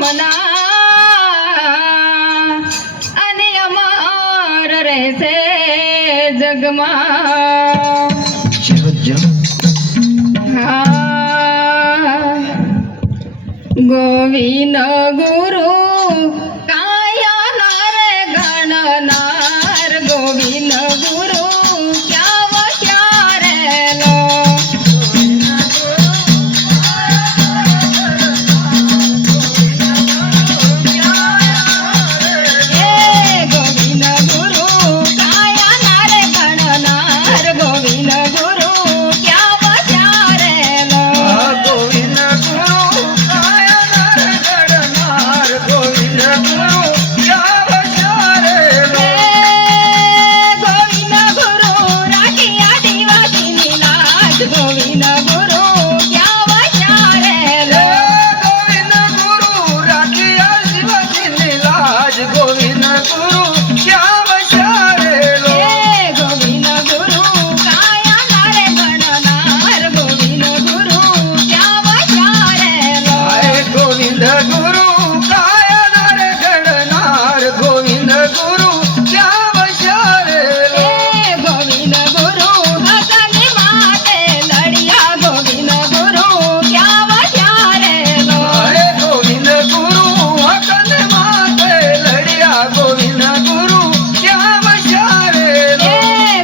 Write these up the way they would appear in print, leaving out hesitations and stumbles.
નામના અને અમર રહેશે જગમાં. ગોવિંદ ગુરુ કાયા નાર ગણનાર ગોવિંદ ગુરુ ક્યાં વસ્યારેલો. ગોવિંદ ગુરુ કાયા નાર ગણનાર ગોવિંદ ગુરુ ક્યાં વસ્યારેલો. ગોવિંદ ગુરુ ગોવિંદ ગુરુ ક્યાં વસ્યારેલો. ગોવિંદ ગુરુ રાખી આદિવાસીની લાજ ગોવિંદ ગુરુ ક્યાં વસારેલો. ગોવિંદ ગુરુ કાયા નારે ગણનાર ગોવિંદ ગુરુ ક્યાં વસ્યારેલો. ગોવિંદ ગુરુ કાયા નાર ગણનાર ગોવિંદ ગુરુ ક્યાં વસારેલો. ગોવિંદ ગુરુ હસની માતે લડિયા ગોવિંદ ગુરુ ક્યાં વસ્યારેલો. ગોવિંદ ગુરુ હકન માથે લડિયા ગોવિંદ ગુરુ ક્યાં વસારેલો.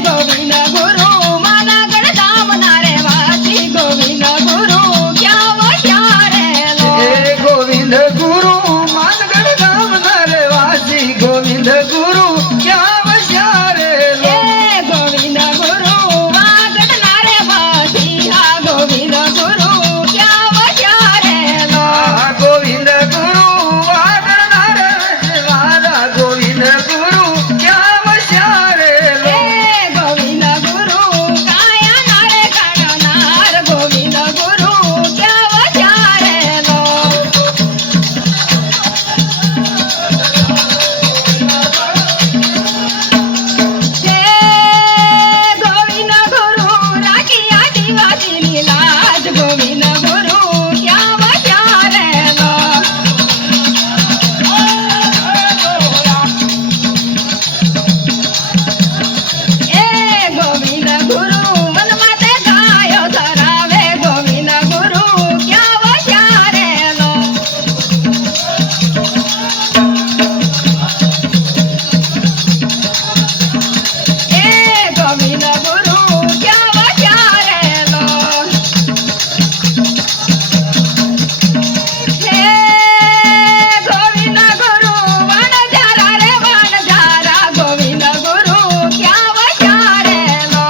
ગોવિંદ ગુરુ માનગઢ ધામના રહેવાસી ગોવિંદ ગુરુ ક્યાં વસ્યારેલો. ગોવિંદ ગુરુ માનગઢ ગામના રહેવાસી ગોવિંદ ગુરુ ક્યાં વસારેલો. ગોવિંદ ગુરુ વાગડના રહેવાસી આ ગોવિંદ ગુરુ ક્યાં વસ્યારેલો. ગોવિંદ ગુરુ વાગડના રહેવાસી મારા ગોવિંદ ગુરુ ક્યાં વસારેલો. ગોવિંદ ગુરુ કાયા નારે ગણનાર ગોવિંદ ગુરુ ક્યાં વસ્યારેલો. ગોવિંદ ગુરુ રાખી આદિવાસીની લાજ ગોવિંદ ગુરુ ક્યાં વસ્યારેલો. ગોવિંદ ગુરુ વનમાં તે ગાયો ધરાવે ગોવિંદ ગુરુ ક્યાં વસ્યારેલો. ગોવિંદ ગુરુ ક્યાં વસ્યારેલો. ગોવિંદ ગુરુ વણજારા રે વણજારા ગોવિંદ ગુરુ ક્યાં વસ્યારેલો.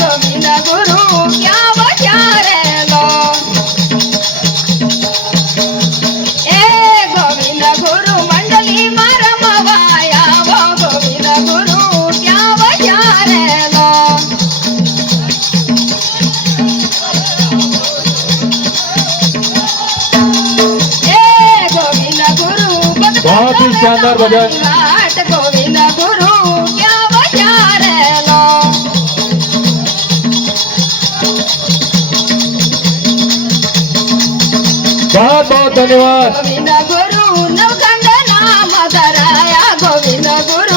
ગોવિંદ ગુરુ ક્યાં વસ્યારેલો. ગોવિંદ ગુરુ મંડલીમાં રમવા આવો ગોવિંદ ગુરુ ક્યાં વસ્યારેલો. ગોવિંદ ગુરુ बहुत ही शानदार भजन. ગોવિંદ ગુરુ ક્યાં વસ્યારેલો. बहुत बहुत धन्यवाद. ગોવિંદ ગુરુ નવખંડ નામ ધરાયા ગોવિંદ ગુરુ